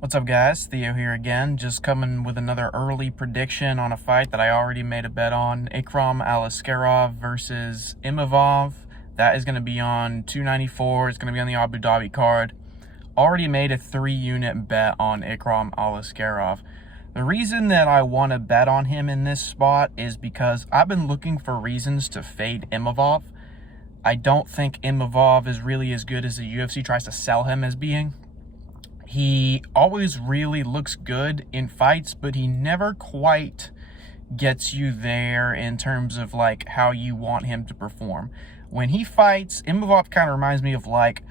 What's up, guys? Theo here again, just coming with another early prediction on a fight that I already made a bet on. Ikram Aliskerov versus Imavov. That is going to be on 294. It's going to be on the Abu Dhabi card. Already made a 3-unit bet on Ikram Aliskerov. The reason that I want to bet on him in this spot is because I've been looking for reasons to fade Imavov. I don't think Imavov is really as good as the UFC tries to sell him as being. He always really looks good in fights, but he never quite gets you there in terms of like how you want him to perform. When he fights, Imavov kind of reminds me of like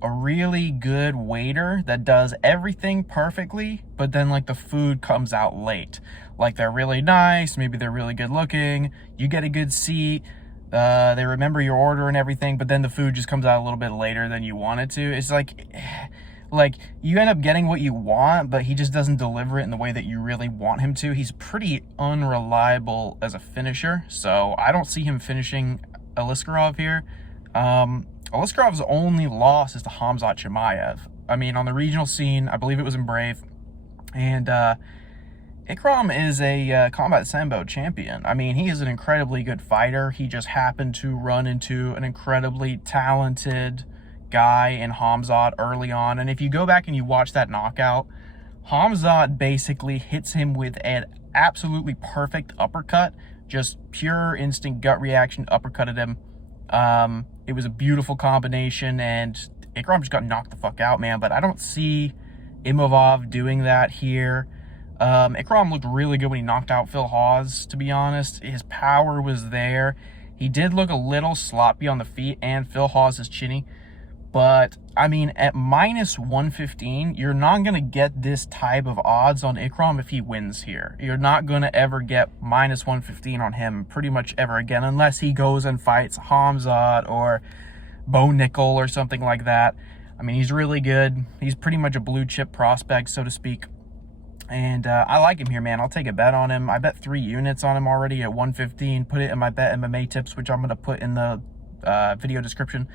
a really good waiter that does everything perfectly, but then like the food comes out late. Like they're really nice, maybe they're really good looking, you get a good seat, they remember your order and everything, but then the food just comes out a little bit later than you want it to. It's like you end up getting what you want, but he just doesn't deliver it in the way that you really want him to. He's pretty unreliable as a finisher, so I don't see him finishing Aliskerov here. Aliskerov's only loss is to Khamzat Chimaev. I mean, on the regional scene, I believe it was in Brave, and Ikram is a combat sambo champion. I mean, he is an incredibly good fighter. He just happened to run into an incredibly talented guy in Khamzat early on, and if you go back and you watch that knockout, Khamzat basically hits him with an absolutely perfect uppercut, just pure instinct gut reaction, uppercutted him. It was a beautiful combination, and Ikram just got knocked the fuck out, man. But I don't see Imavov doing that here. Ikram looked really good when he knocked out Phil Hawes, to be honest. His power was there. He did look a little sloppy on the feet, and Phil Hawes is chinny. But, I mean, at minus 115, you're not going to get this type of odds on Ikram if he wins here. You're not going to ever get minus 115 on him pretty much ever again, unless he goes and fights Khamzat or Bo Nickel or something like that. I mean, he's really good. He's pretty much a blue chip prospect, so to speak. And I like him here, man. I'll take a bet on him. I bet 3 units on him already at 115. Put it in my Bet MMA tips, which I'm going to put in the video description.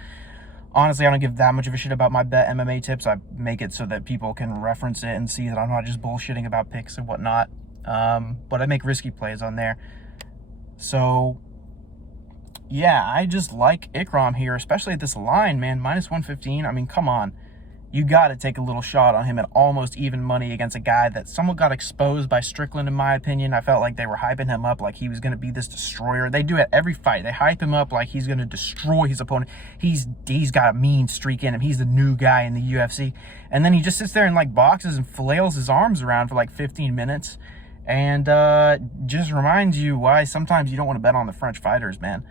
Honestly, I don't give that much of a shit about my Bet MMA tips. I make it so that people can reference it and see that I'm not just bullshitting about picks and whatnot. But I make risky plays on there. So, yeah, I just like Ikram here, especially at this line, man. Minus 115. I mean, come on. You got to take a little shot on him at almost even money against a guy that somewhat got exposed by Strickland, in my opinion. I felt like they were hyping him up like he was going to be this destroyer. They do it every fight. They hype him up like he's going to destroy his opponent. He's got a mean streak in him. He's the new guy in the UFC. And then he just sits there and like boxes and flails his arms around for like 15 minutes. And just reminds you why sometimes you don't want to bet on the French fighters, man.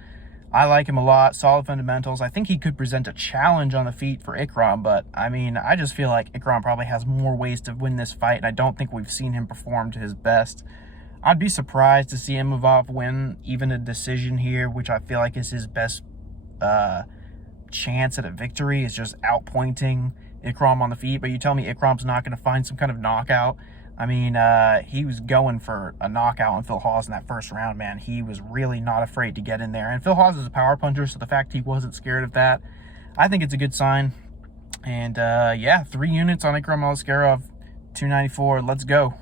I like him a lot. Solid fundamentals. I think he could present a challenge on the feet for Ikram, but I mean, I just feel like Ikram probably has more ways to win this fight, and I don't think we've seen him perform to his best. I'd be surprised to see Imavov win even a decision here, which I feel like is his best chance at a victory, is just outpointing Ikram on the feet. But you tell me Ikram's not going to find some kind of knockout. I mean, he was going for a knockout on Phil Hawes in that first round, man. He was really not afraid to get in there. And Phil Hawes is a power puncher, so the fact he wasn't scared of that, I think it's a good sign. And, yeah, 3 units on Ikram Aliskerov, 294. Let's go.